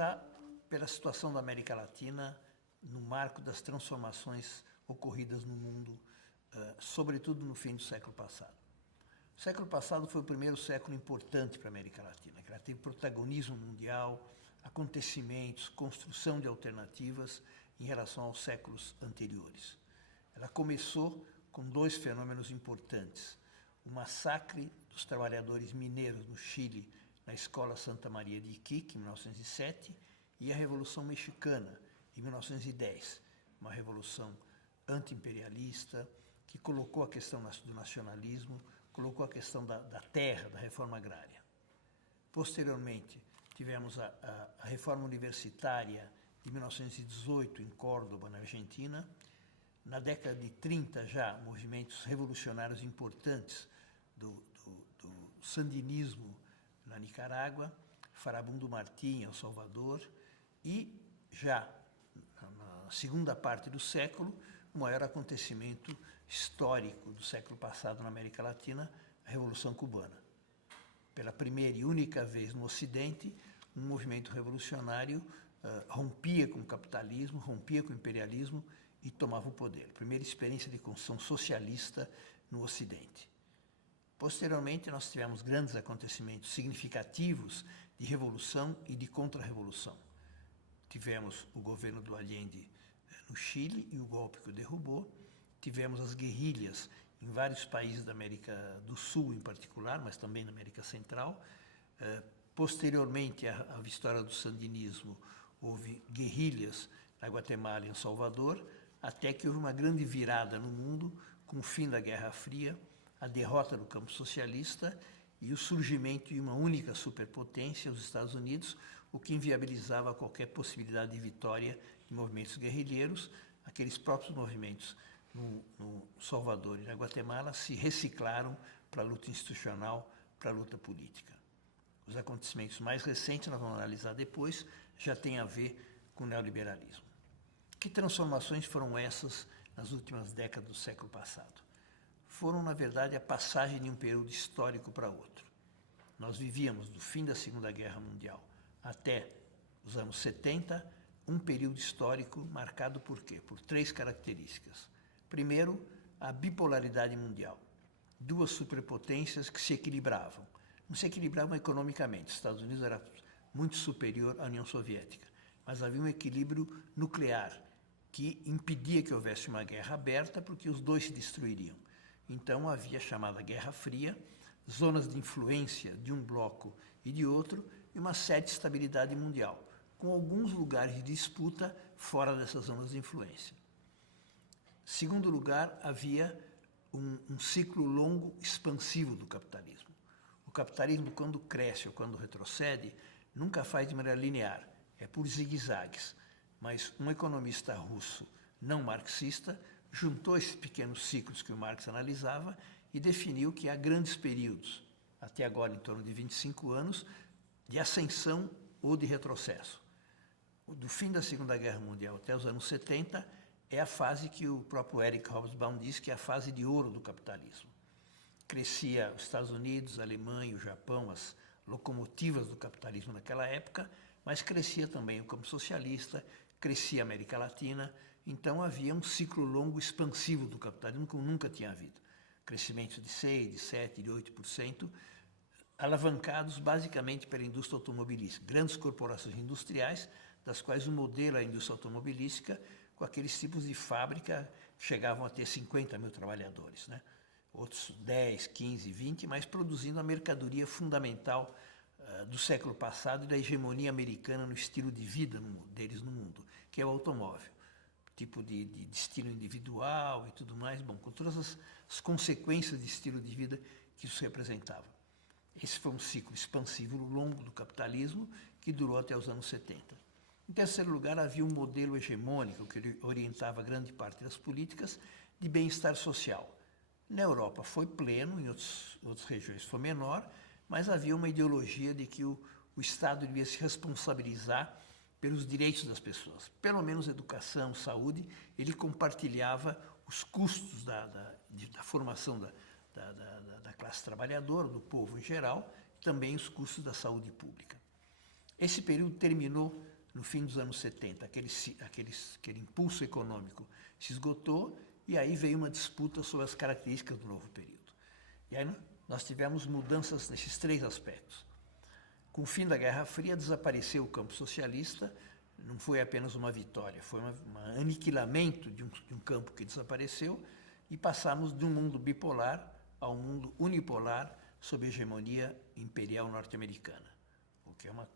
começar pela situação da América Latina no marco das transformações ocorridas no mundo, sobretudo no fim do século passado. O século passado foi o primeiro século importante para a América Latina, que ela teve protagonismo mundial, acontecimentos, construção de alternativas em relação aos séculos anteriores. Ela começou com dois fenômenos importantes: o massacre dos trabalhadores mineiros no Chile, na Escola Santa Maria de Iquique, em 1907, e a Revolução Mexicana, em 1910, uma revolução anti-imperialista que colocou a questão do nacionalismo, colocou a questão da terra, da reforma agrária. Posteriormente, tivemos a reforma universitária de 1918 em Córdoba, na Argentina. Na década de 30 já, movimentos revolucionários importantes do sandinismo na Nicarágua, Farabundo Martí, em El Salvador, e já na segunda parte do século, o maior acontecimento histórico do século passado na América Latina, a Revolução Cubana. Pela primeira e única vez no Ocidente, um movimento revolucionário rompia com o capitalismo, rompia com o imperialismo e tomava o poder. Primeira experiência de construção socialista no Ocidente. Posteriormente, nós tivemos grandes acontecimentos significativos de revolução e de contra-revolução. Tivemos o governo do Allende no Chile e o golpe que o derrubou. Tivemos as guerrilhas em vários países da América do Sul, em particular, mas também na América Central. Posteriormente à vitória do sandinismo, houve guerrilhas na Guatemala e em Salvador, até que houve uma grande virada no mundo com o fim da Guerra Fria, a derrota do campo socialista e o surgimento de uma única superpotência, os Estados Unidos, o que inviabilizava qualquer possibilidade de vitória de movimentos guerrilheiros. Aqueles próprios movimentos no Salvador e na Guatemala se reciclaram para a luta institucional, para a luta política. Os acontecimentos mais recentes, nós vamos analisar depois, já têm a ver com o neoliberalismo. Que transformações foram essas nas últimas décadas do século passado? Foram, na verdade, a passagem de um período histórico para outro. Nós vivíamos, do fim da Segunda Guerra Mundial até os anos 70, um período histórico marcado por quê? Por três características. Primeiro, a bipolaridade mundial. Duas superpotências que se equilibravam. Não se equilibravam economicamente. Os Estados Unidos era muito superior à União Soviética, mas havia um equilíbrio nuclear que impedia que houvesse uma guerra aberta, porque os dois se destruiriam. Então havia a chamada Guerra Fria, zonas de influência de um bloco e de outro, e uma certa estabilidade mundial, com alguns lugares de disputa fora dessas zonas de influência. Segundo lugar, havia um ciclo longo expansivo do capitalismo. O capitalismo, quando cresce ou quando retrocede, nunca faz de maneira linear, é por zigue-zagues. Mas um economista russo não marxista juntou esses pequenos ciclos que o Marx analisava e definiu que há grandes períodos, até agora em torno de 25 anos, de ascensão ou de retrocesso. Do fim da Segunda Guerra Mundial até os anos 70 é a fase que o próprio Eric Hobsbawm diz que é a fase de ouro do capitalismo. Crescia os Estados Unidos, a Alemanha, o Japão, as locomotivas do capitalismo naquela época, mas crescia também o campo socialista, crescia a América Latina, então havia um ciclo longo expansivo do capitalismo como nunca tinha havido. Crescimento de 6%, de 7%, de 8%, alavancados basicamente pela indústria automobilística. Grandes corporações industriais, das quais o modelo é a indústria automobilística, com aqueles tipos de fábrica que chegavam a ter 50 mil trabalhadores, né? Outros 10, 15, 20, mas produzindo a mercadoria fundamental do século passado e da hegemonia americana no estilo de vida deles no mundo, que é o automóvel. Tipo de estilo individual e tudo mais, bom, com todas as consequências de estilo de vida que isso representava. Esse foi um ciclo expansivo longo do capitalismo que durou até os anos 70. Em terceiro lugar, havia um modelo hegemônico que orientava grande parte das políticas de bem-estar social. Na Europa foi pleno, em outras regiões foi menor, mas havia uma ideologia de que o Estado devia se responsabilizar pelos direitos das pessoas, pelo menos educação, saúde. Ele compartilhava os custos da formação da classe trabalhadora, do povo em geral, e também os custos da saúde pública. Esse período terminou no fim dos anos 70, aquele impulso econômico se esgotou e aí veio uma disputa sobre as características do novo período. E aí nós tivemos mudanças nesses três aspectos. Com o fim da Guerra Fria, desapareceu o campo socialista, não foi apenas uma vitória, foi um aniquilamento de um campo que desapareceu e passamos de um mundo bipolar a um mundo unipolar sob hegemonia imperial norte-americana, o que é um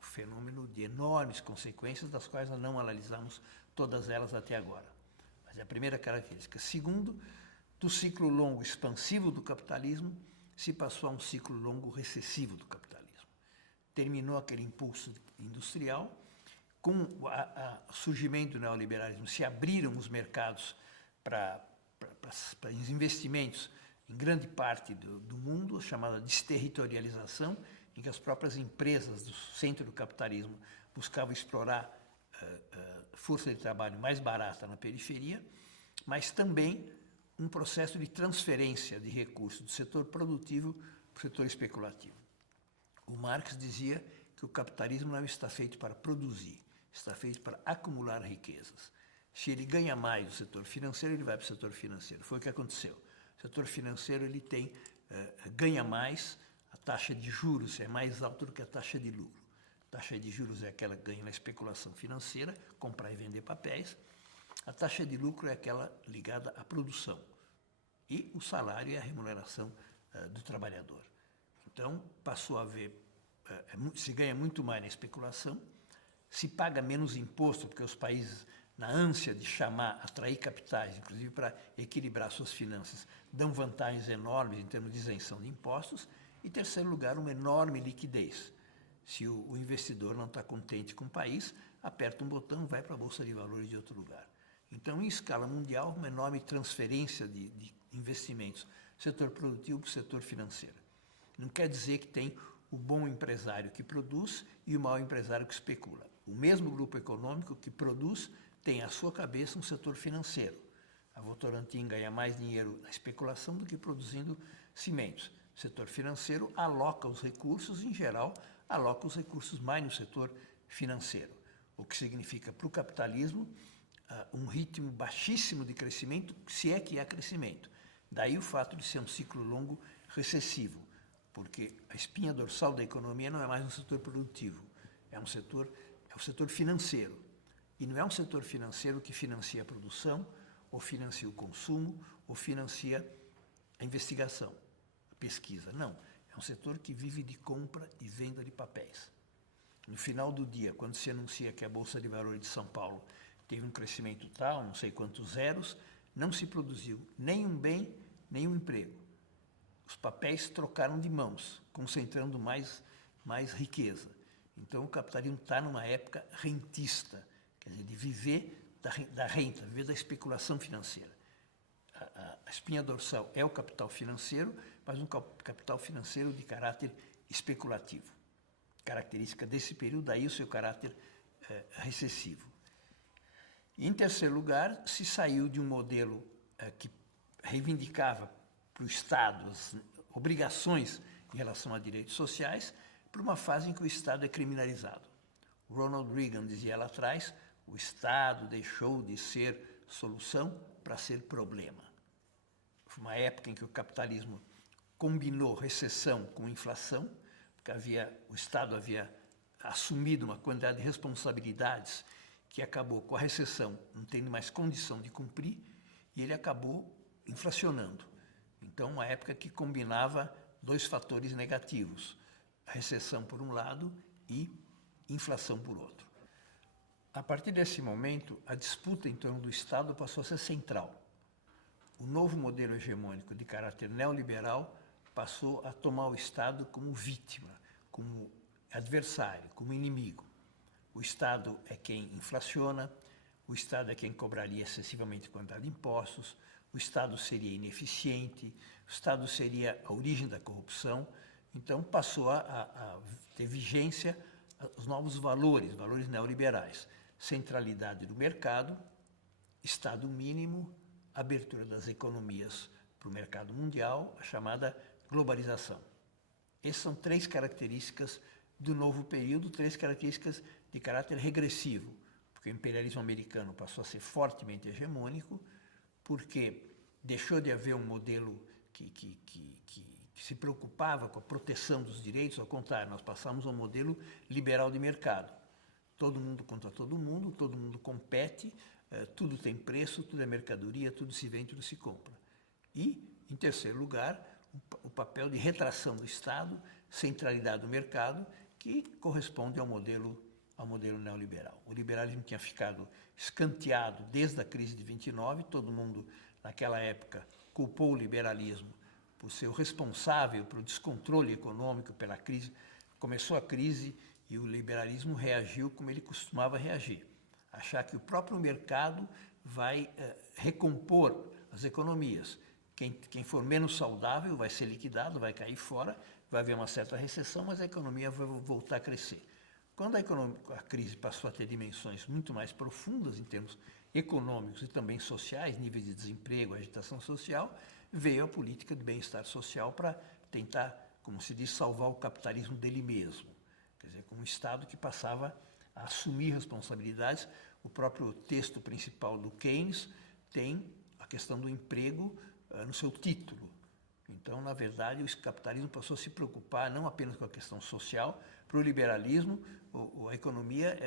fenômeno de enormes consequências, das quais nós não analisamos todas elas até agora. Mas é a primeira característica. Segundo, do ciclo longo expansivo do capitalismo, se passou a um ciclo longo recessivo do capitalismo. Terminou aquele impulso industrial, com o surgimento do neoliberalismo, se abriram os mercados para os investimentos em grande parte do mundo, a chamada desterritorialização, em que as próprias empresas do centro do capitalismo buscavam explorar força de trabalho mais barata na periferia, mas também um processo de transferência de recursos do setor produtivo para o setor especulativo. O Marx dizia que o capitalismo não está feito para produzir, está feito para acumular riquezas. Se ele ganha mais do setor financeiro, ele vai para o setor financeiro. Foi o que aconteceu. O setor financeiro ele ganha mais, a taxa de juros é mais alta do que a taxa de lucro. A taxa de juros é aquela que ganha na especulação financeira, comprar e vender papéis. A taxa de lucro é aquela ligada à produção. E o salário é a remuneração do trabalhador. Então, passou a haver, se ganha muito mais na especulação, se paga menos imposto, porque os países, na ânsia de atrair capitais, inclusive para equilibrar suas finanças, dão vantagens enormes em termos de isenção de impostos. E, em terceiro lugar, uma enorme liquidez. Se o investidor não está contente com o país, aperta um botão e vai para a Bolsa de Valores de outro lugar. Então, em escala mundial, uma enorme transferência de investimentos do setor produtivo para o setor financeiro. Não quer dizer que tem o bom empresário que produz e o mau empresário que especula. O mesmo grupo econômico que produz tem à sua cabeça um setor financeiro. A Votorantim ganha mais dinheiro na especulação do que produzindo cimentos. O setor financeiro aloca os recursos, em geral, aloca os recursos mais no setor financeiro, o que significa para o capitalismo um ritmo baixíssimo de crescimento, se é que há crescimento. Daí o fato de ser um ciclo longo recessivo, porque a espinha dorsal da economia não é mais um setor produtivo, é o setor financeiro. E não é um setor financeiro que financia a produção, ou financia o consumo, ou financia a investigação, a pesquisa. Não, é um setor que vive de compra e venda de papéis. No final do dia, quando se anuncia que a Bolsa de Valores de São Paulo teve um crescimento tal, não sei quantos zeros, não se produziu nem um bem, nem um emprego. Os papéis trocaram de mãos, concentrando mais riqueza. Então, o capitalismo está numa época rentista, quer dizer, de viver da renta, viver da especulação financeira. A espinha dorsal é o capital financeiro, mas um capital financeiro de caráter especulativo. Característica desse período, daí o seu caráter recessivo. E, em terceiro lugar, se saiu de um modelo que reivindicava para o Estado as obrigações em relação a direitos sociais, para uma fase em que o Estado é criminalizado. Ronald Reagan dizia lá atrás, o Estado deixou de ser solução para ser problema. Foi uma época em que o capitalismo combinou recessão com inflação, porque o Estado havia assumido uma quantidade de responsabilidades que acabou com a recessão não tendo mais condição de cumprir, e ele acabou inflacionando. Então, uma época que combinava dois fatores negativos, a recessão por um lado e inflação por outro. A partir desse momento, a disputa em torno do Estado passou a ser central. O novo modelo hegemônico de caráter neoliberal passou a tomar o Estado como vítima, como adversário, como inimigo. O Estado é quem inflaciona, o Estado é quem cobraria excessivamente quantidade de impostos, o Estado seria ineficiente, o Estado seria a origem da corrupção. Então, passou a ter vigência os novos valores neoliberais. Centralidade do mercado, Estado mínimo, abertura das economias para o mercado mundial, a chamada globalização. Essas são três características do novo período, três características de caráter regressivo, porque o imperialismo americano passou a ser fortemente hegemônico, porque deixou de haver um modelo que se preocupava com a proteção dos direitos, ao contrário, nós passamos a um modelo liberal de mercado. Todo mundo contra todo mundo compete, tudo tem preço, tudo é mercadoria, tudo se vende, tudo se compra. E, em terceiro lugar, o papel de retração do Estado, centralidade do mercado, que corresponde ao modelo neoliberal. O liberalismo tinha ficado escanteado desde a crise de 29, todo mundo, naquela época, culpou o liberalismo por ser o responsável pelo descontrole econômico, pela crise. Começou a crise e o liberalismo reagiu como ele costumava reagir, achar que o próprio mercado vai recompor as economias. Quem for menos saudável vai ser liquidado, vai cair fora, vai haver uma certa recessão, mas a economia vai voltar a crescer. Quando a crise passou a ter dimensões muito mais profundas em termos econômicos e também sociais, níveis de desemprego, agitação social, veio a política de bem-estar social para tentar, como se diz, salvar o capitalismo dele mesmo. Quer dizer, como um Estado que passava a assumir responsabilidades. O próprio texto principal do Keynes tem a questão do emprego no seu título. Então, na verdade, o capitalismo passou a se preocupar não apenas com a questão social. Para o liberalismo, a economia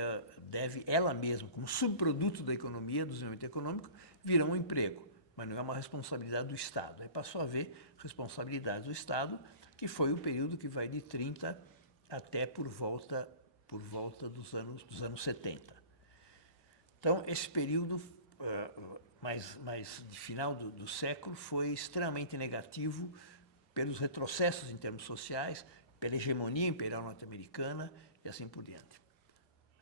deve, ela mesma, como subproduto da economia, do desenvolvimento econômico, virar um emprego, mas não é uma responsabilidade do Estado. Aí passou a haver responsabilidade do Estado, que foi o período que vai de 30 até por volta dos anos 70. Então, esse período mais de final do século foi extremamente negativo pelos retrocessos em termos sociais, pela hegemonia imperial norte-americana e assim por diante.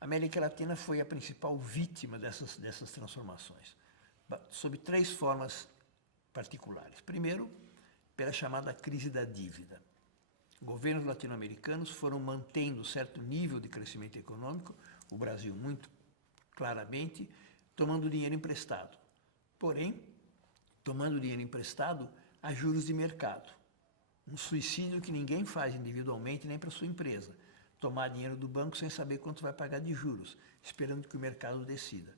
A América Latina foi a principal vítima dessas transformações, sob três formas particulares. Primeiro, pela chamada crise da dívida. Governos latino-americanos foram mantendo certo nível de crescimento econômico, o Brasil muito claramente, tomando dinheiro emprestado. Porém, tomando dinheiro emprestado a juros de mercado. Um suicídio que ninguém faz individualmente nem para sua empresa. Tomar dinheiro do banco sem saber quanto vai pagar de juros, esperando que o mercado decida.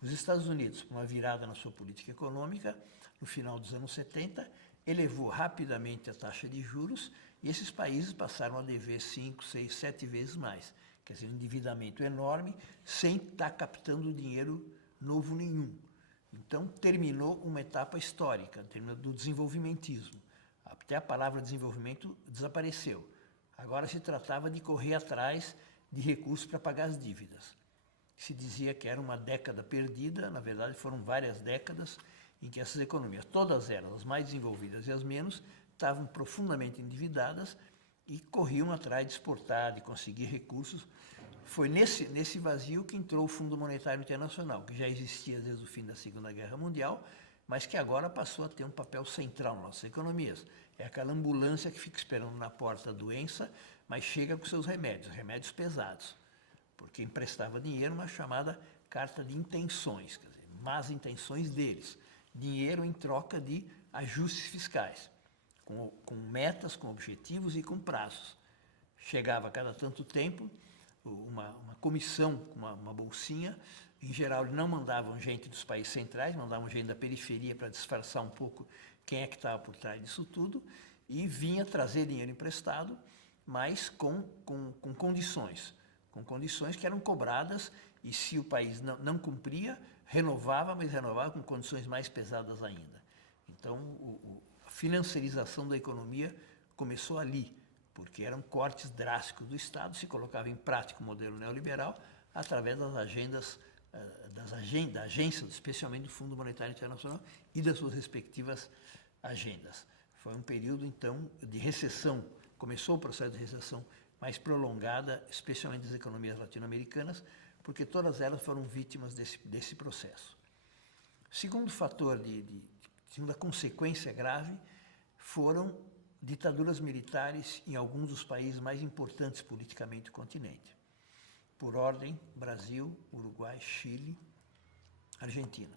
Os Estados Unidos, com uma virada na sua política econômica, no final dos anos 70, elevou rapidamente a taxa de juros e esses países passaram a dever 5, 6, 7 vezes mais. Quer dizer, um endividamento enorme sem estar captando dinheiro novo nenhum. Então, terminou uma etapa histórica, terminou do desenvolvimentismo. Até a palavra desenvolvimento desapareceu. Agora se tratava de correr atrás de recursos para pagar as dívidas. Se dizia que era uma década perdida, na verdade foram várias décadas em que essas economias, todas elas, as mais desenvolvidas e as menos, estavam profundamente endividadas e corriam atrás de exportar, de conseguir recursos. Foi nesse vazio que entrou o Fundo Monetário Internacional, que já existia desde o fim da Segunda Guerra Mundial, mas que agora passou a ter um papel central nas nossas economias. É aquela ambulância que fica esperando na porta a doença, mas chega com seus remédios pesados, porque emprestava dinheiro, uma chamada carta de intenções, quer dizer, más intenções deles. Dinheiro em troca de ajustes fiscais, com metas, com objetivos e com prazos. Chegava a cada tanto tempo uma comissão, uma bolsinha. Em geral, não mandavam gente dos países centrais, mandavam gente da periferia para disfarçar um pouco quem é que estava por trás disso tudo, e vinha trazer dinheiro emprestado, mas com condições que eram cobradas, e se o país não cumpria, renovava, mas renovava com condições mais pesadas ainda. Então, a financiarização da economia começou ali, porque eram cortes drásticos do Estado, se colocava em prática o modelo neoliberal através das agendas, da agência, especialmente do Fundo Monetário Internacional e das suas respectivas agendas. Foi um período, então, de recessão. Começou o processo de recessão mais prolongada, especialmente das economias latino-americanas, porque todas elas foram vítimas desse processo. Segundo fator, segunda consequência grave, foram ditaduras militares em alguns dos países mais importantes politicamente do continente. Por ordem, Brasil, Uruguai, Chile, Argentina.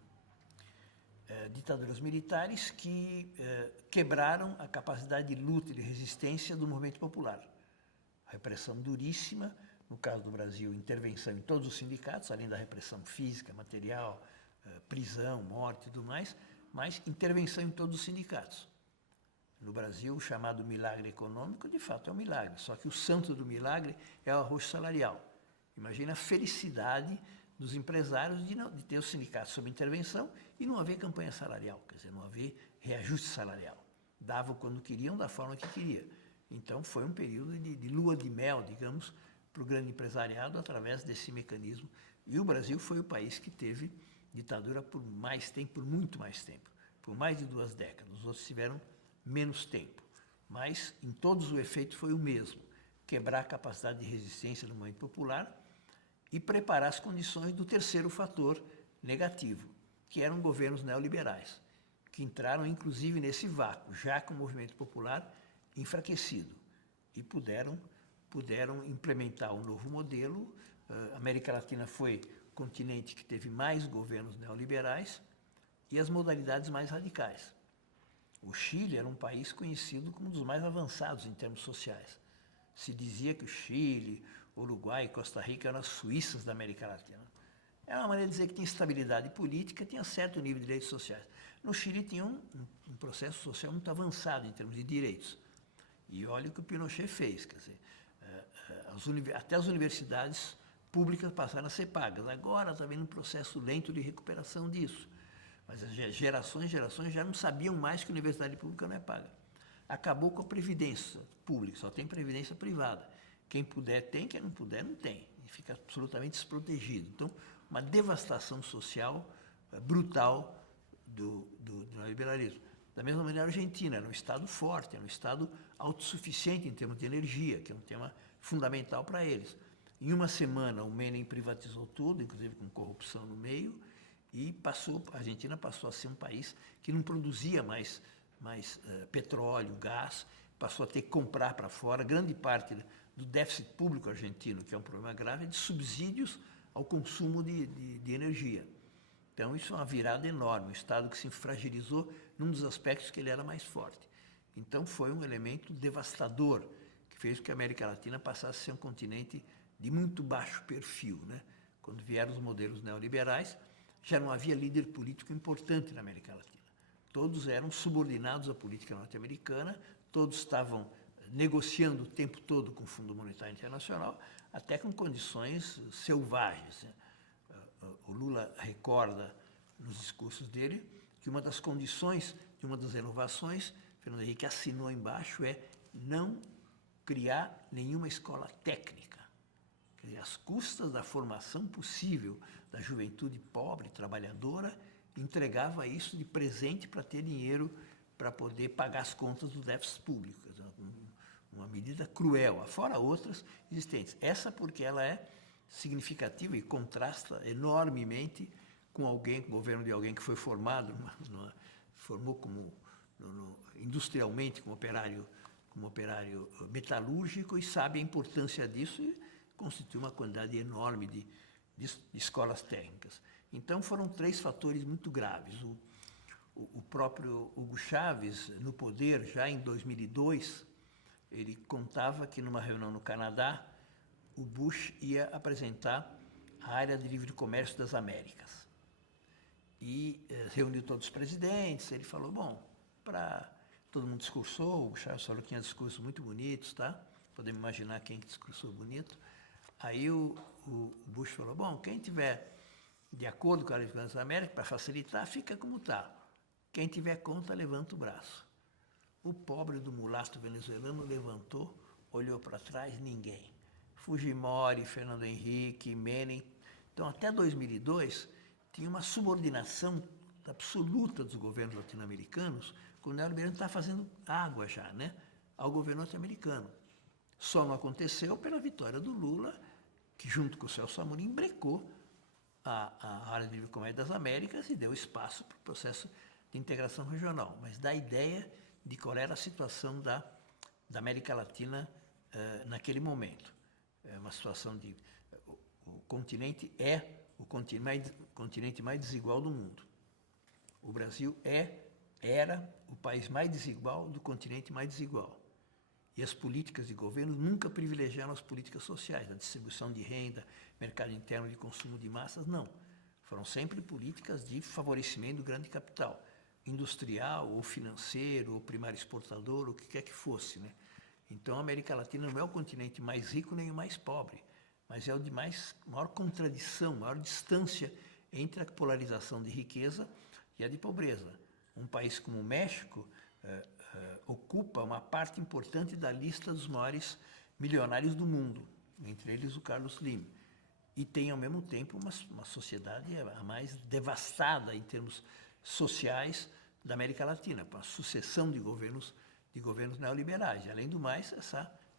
Ditaduras militares que quebraram a capacidade de luta e de resistência do movimento popular. A repressão duríssima, no caso do Brasil, intervenção em todos os sindicatos, além da repressão física, material, prisão, morte e tudo mais, mas intervenção em todos os sindicatos. No Brasil, o chamado milagre econômico, de fato, é um milagre, só que o santo do milagre é o arroxo salarial. Imagina a felicidade dos empresários de ter os sindicatos sob intervenção e não haver campanha salarial, quer dizer, não haver reajuste salarial. Davam quando queriam, da forma que queria. Então, foi um período de lua de mel, digamos, para o grande empresariado através desse mecanismo. E o Brasil foi o país que teve ditadura por mais tempo, por muito mais tempo, por mais de 2 décadas. Os outros tiveram menos tempo, mas em todos o efeito foi o mesmo: quebrar a capacidade de resistência do movimento popular e preparar as condições do terceiro fator negativo, que eram governos neoliberais, que entraram inclusive nesse vácuo, já com o movimento popular enfraquecido, e puderam implementar um novo modelo. A América Latina foi o continente que teve mais governos neoliberais e as modalidades mais radicais. O Chile era um país conhecido como um dos mais avançados em termos sociais. Se dizia que o Chile, Uruguai e Costa Rica eram as Suíças da América Latina. Era uma maneira de dizer que tinha estabilidade política, tinha certo nível de direitos sociais. No Chile tinha um processo social muito avançado em termos de direitos. E olha o que o Pinochet fez, quer dizer, até as universidades públicas passaram a ser pagas. Agora está havendo um processo lento de recuperação disso. Mas as gerações já não sabiam mais que a universidade pública não é paga. Acabou com a previdência pública, só tem previdência privada. Quem puder tem, quem não puder não tem. E fica absolutamente desprotegido. Então, uma devastação social brutal do neoliberalismo. Da mesma maneira, a Argentina era um Estado forte, era um Estado autossuficiente em termos de energia, que é um tema fundamental para eles. Em uma semana, o Menem privatizou tudo, inclusive com corrupção no meio, e a Argentina passou a ser um país que não produzia mais petróleo, gás, passou a ter que comprar para fora. Grande parte do déficit público argentino, que é um problema grave, é de subsídios ao consumo de energia. Então, isso é uma virada enorme, um Estado que se fragilizou num dos aspectos que ele era mais forte. Então, foi um elemento devastador, que fez com que a América Latina passasse a ser um continente de muito baixo perfil, né? Quando vieram os modelos neoliberais, já não havia líder político importante na América Latina. Todos eram subordinados à política norte-americana, todos estavam negociando o tempo todo com o Fundo Monetário Internacional, até com condições selvagens. O Lula recorda nos discursos dele que uma das condições de uma das renovações, Fernando Henrique assinou embaixo, é não criar nenhuma escola técnica. Quer dizer, às custas da formação possível da juventude pobre, trabalhadora, entregava isso de presente para ter dinheiro para poder pagar as contas do déficit público. Quer dizer, uma medida cruel, fora outras existentes. Essa porque ela é significativa e contrasta enormemente com o governo de alguém que foi formado, formou industrialmente como operário metalúrgico e sabe a importância disso e constitui uma quantidade enorme de escolas técnicas. Então, foram 3 fatores muito graves. O próprio Hugo Chávez, no poder, já em 2002, ele contava que, numa reunião no Canadá, o Bush ia apresentar a área de livre comércio das Américas. E reuniu todos os presidentes, ele falou, todo mundo discursou, o Chávez falou que tinha discursos muito bonitos, tá? Podemos imaginar quem discursou bonito. Aí o Bush falou, quem tiver de acordo com a Livre Comércio das Américas, para facilitar, fica como está. Quem tiver conta, levanta o braço. O pobre do mulato venezuelano levantou, olhou para trás, ninguém. Fujimori, Fernando Henrique, Menem. Então, até 2002, tinha uma subordinação absoluta dos governos latino-americanos, quando o neoliberalismo estava fazendo água já, né, ao governo norte-americano. Só não aconteceu pela vitória do Lula, que junto com o Celso Amorim brecou a área de livre comércio das Américas e deu espaço para o processo de integração regional. Mas dá ideia de qual era a situação da América Latina naquele momento. É uma situação de... O continente é o continente mais desigual do mundo. O Brasil era o país mais desigual do continente mais desigual. E as políticas de governo nunca privilegiaram as políticas sociais, a distribuição de renda, mercado interno de consumo de massas, não. Foram sempre políticas de favorecimento do grande capital, industrial ou financeiro, ou primário exportador, o que quer que fosse, né? Então a América Latina não é o continente mais rico nem o mais pobre, mas é o de maior contradição, maior distância entre a polarização de riqueza e a de pobreza. Um país como o México ocupa uma parte importante da lista dos maiores milionários do mundo, entre eles o Carlos Slim, e tem ao mesmo tempo uma sociedade a mais devastada em termos sociais da América Latina, com a sucessão de governos neoliberais. E, além do mais,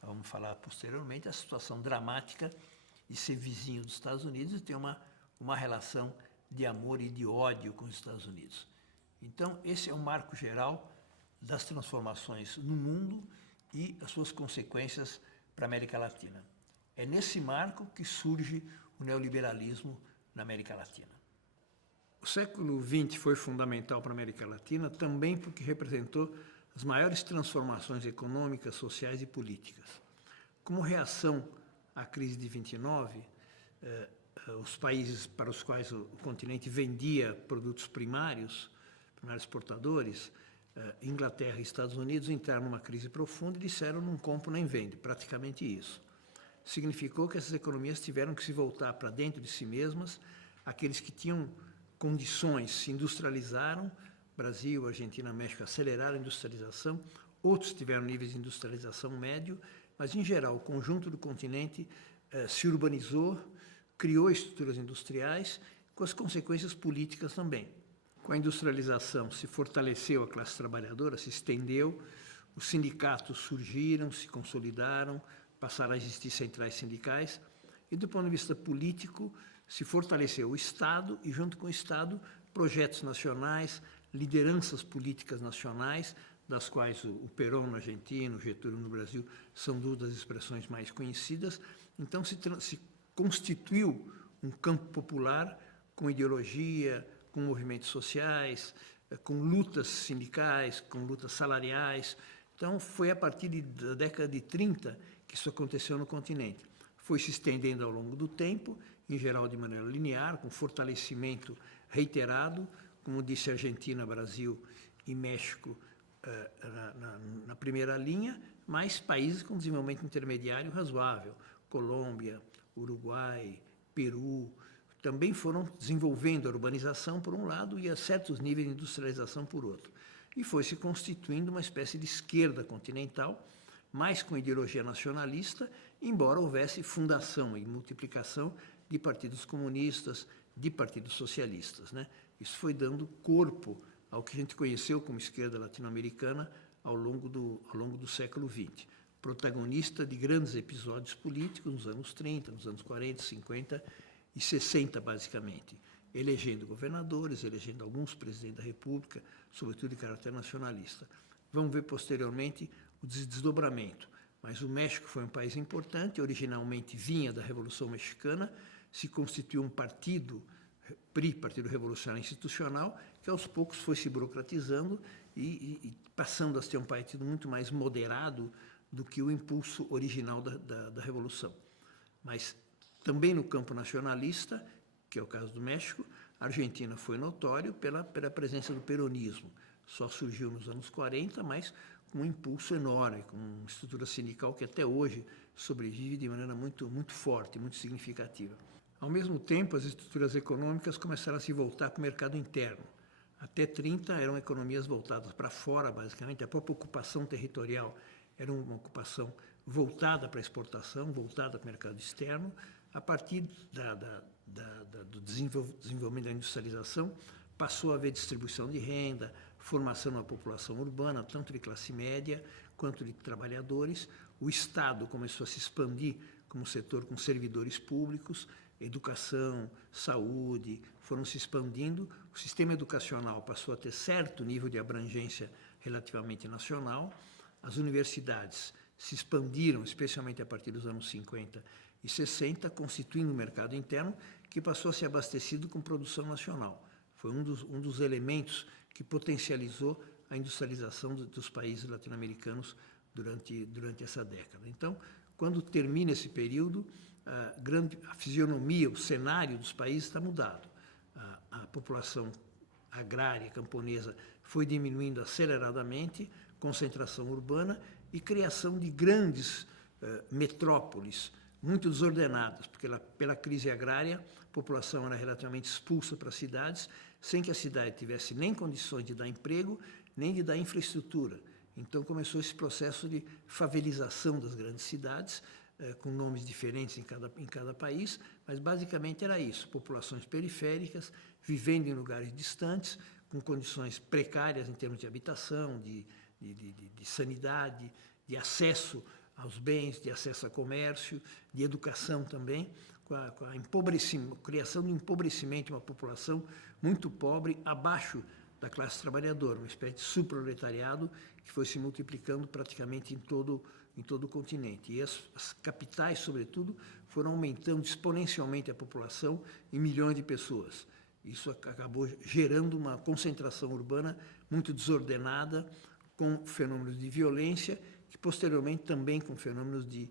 vamos falar posteriormente, a situação dramática de ser vizinho dos Estados Unidos e ter uma relação de amor e de ódio com os Estados Unidos. Então, esse é o marco geral das transformações no mundo e as suas consequências para a América Latina. É nesse marco que surge o neoliberalismo na América Latina. O século XX foi fundamental para a América Latina também porque representou as maiores transformações econômicas, sociais e políticas. Como reação à crise de 29, os países para os quais o continente vendia produtos primários exportadores, Inglaterra e Estados Unidos, entraram numa crise profunda e disseram não compro nem vende, praticamente isso. Significou que essas economias tiveram que se voltar para dentro de si mesmas, aqueles que tinham condições se industrializaram, Brasil, Argentina, México aceleraram a industrialização, outros tiveram níveis de industrialização médio, mas em geral o conjunto do continente se urbanizou, criou estruturas industriais, com as consequências políticas também. Com a industrialização se fortaleceu a classe trabalhadora, se estendeu, os sindicatos surgiram, se consolidaram, passaram a existir centrais sindicais e, do ponto de vista político, se fortaleceu o Estado e, junto com o Estado, projetos nacionais, lideranças políticas nacionais, das quais o Perón na Argentina, o Getúlio no Brasil, são duas das expressões mais conhecidas. Então se constituiu um campo popular com ideologia, com movimentos sociais, com lutas sindicais, com lutas salariais. Então, foi a partir da década de 30 que isso aconteceu no continente. Foi se estendendo ao longo do tempo, em geral de maneira linear, com fortalecimento reiterado, como disse Argentina, Brasil e México na primeira linha, mas países com desenvolvimento intermediário razoável, Colômbia, Uruguai, Peru, também foram desenvolvendo a urbanização por um lado e a certos níveis de industrialização por outro. E foi se constituindo uma espécie de esquerda continental, mais com ideologia nacionalista, embora houvesse fundação e multiplicação de partidos comunistas, de partidos socialistas, né? Isso foi dando corpo ao que a gente conheceu como esquerda latino-americana ao longo do século XX. Protagonista de grandes episódios políticos nos anos 30, nos anos 40, 50 e 60, basicamente, elegendo governadores, elegendo alguns presidentes da República, sobretudo de caráter nacionalista. Vamos ver posteriormente o desdobramento. Mas o México foi um país importante, originalmente vinha da Revolução Mexicana, se constituiu um partido, PRI, Partido Revolucionário Institucional, que aos poucos foi se burocratizando e passando a ser um partido muito mais moderado do que o impulso original da Revolução. Mas também no campo nacionalista, que é o caso do México, a Argentina foi notório pela presença do peronismo. Só surgiu nos anos 40, mas com um impulso enorme, com uma estrutura sindical que até hoje sobrevive de maneira muito, muito forte, muito significativa. Ao mesmo tempo, as estruturas econômicas começaram a se voltar para o mercado interno. Até 30 eram economias voltadas para fora, basicamente. A própria ocupação territorial era uma ocupação voltada para a exportação, voltada para o mercado externo. A partir do desenvolvimento da industrialização, passou a haver distribuição de renda, formação da população urbana, tanto de classe média quanto de trabalhadores. O Estado começou a se expandir como setor com servidores públicos, educação, saúde, foram se expandindo. O sistema educacional passou a ter certo nível de abrangência relativamente nacional. As universidades se expandiram, especialmente a partir dos anos 50 e 60, constituindo um mercado interno que passou a ser abastecido com produção nacional. Foi um dos elementos que potencializou a industrialização dos países latino-americanos durante essa década. Então, quando termina esse período, a fisionomia, o cenário dos países está mudado. A população agrária, camponesa, foi diminuindo aceleradamente, concentração urbana e criação de grandes metrópoles, muito desordenadas, porque pela crise agrária, a população era relativamente expulsa para as cidades, sem que a cidade tivesse nem condições de dar emprego, nem de dar infraestrutura. Então começou esse processo de favelização das grandes cidades, com nomes diferentes em cada país, mas basicamente era isso, populações periféricas, vivendo em lugares distantes, com condições precárias em termos de habitação, de sanidade, de acesso aos bens, de acesso a comércio, de educação também, com a criação de empobrecimento de uma população muito pobre, abaixo da classe trabalhadora, uma espécie de subproletariado que foi se multiplicando praticamente em todo o continente. E as capitais, sobretudo, foram aumentando exponencialmente a população em milhões de pessoas. Isso acabou gerando uma concentração urbana muito desordenada, com fenômenos de violência, que posteriormente também com fenômenos de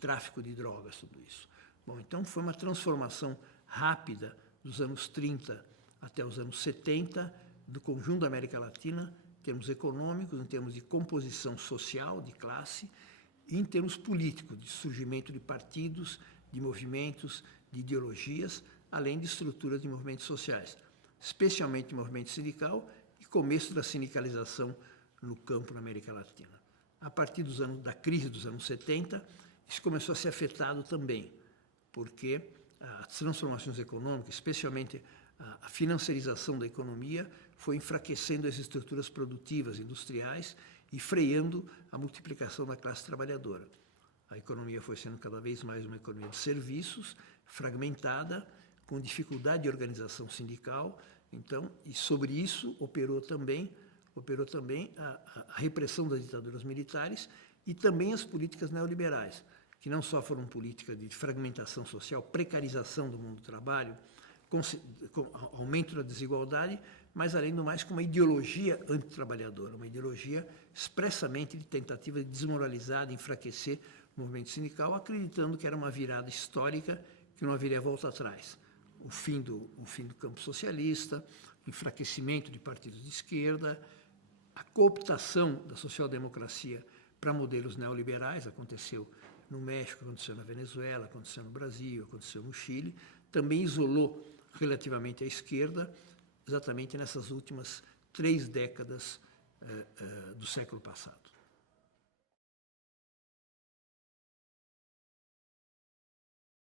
tráfico de drogas, tudo isso. Bom, então foi uma transformação rápida dos anos 30 até os anos 70 do conjunto da América Latina, em termos econômicos, em termos de composição social, de classe, e em termos políticos, de surgimento de partidos, de movimentos, de ideologias, além de estruturas de movimentos sociais, especialmente o movimento sindical e começo da sindicalização no campo na América Latina. A partir da crise dos anos 70, isso começou a ser afetado também, porque as transformações econômicas, especialmente a financiarização da economia, foi enfraquecendo as estruturas produtivas industriais e freando a multiplicação da classe trabalhadora. A economia foi sendo cada vez mais uma economia de serviços, fragmentada, com dificuldade de organização sindical. Então, e sobre isso operou também a repressão das ditaduras militares e também as políticas neoliberais, que não só foram políticas de fragmentação social, precarização do mundo do trabalho, com aumento da desigualdade, mas, além do mais, com uma ideologia antitrabalhadora, uma ideologia expressamente de tentativa de desmoralizar, de enfraquecer o movimento sindical, acreditando que era uma virada histórica, que não haveria volta atrás. O fim do campo socialista, enfraquecimento de partidos de esquerda, a cooptação da social-democracia para modelos neoliberais, aconteceu no México, aconteceu na Venezuela, aconteceu no Brasil, aconteceu no Chile, também isolou relativamente a esquerda, exatamente nessas últimas 3 décadas do século passado.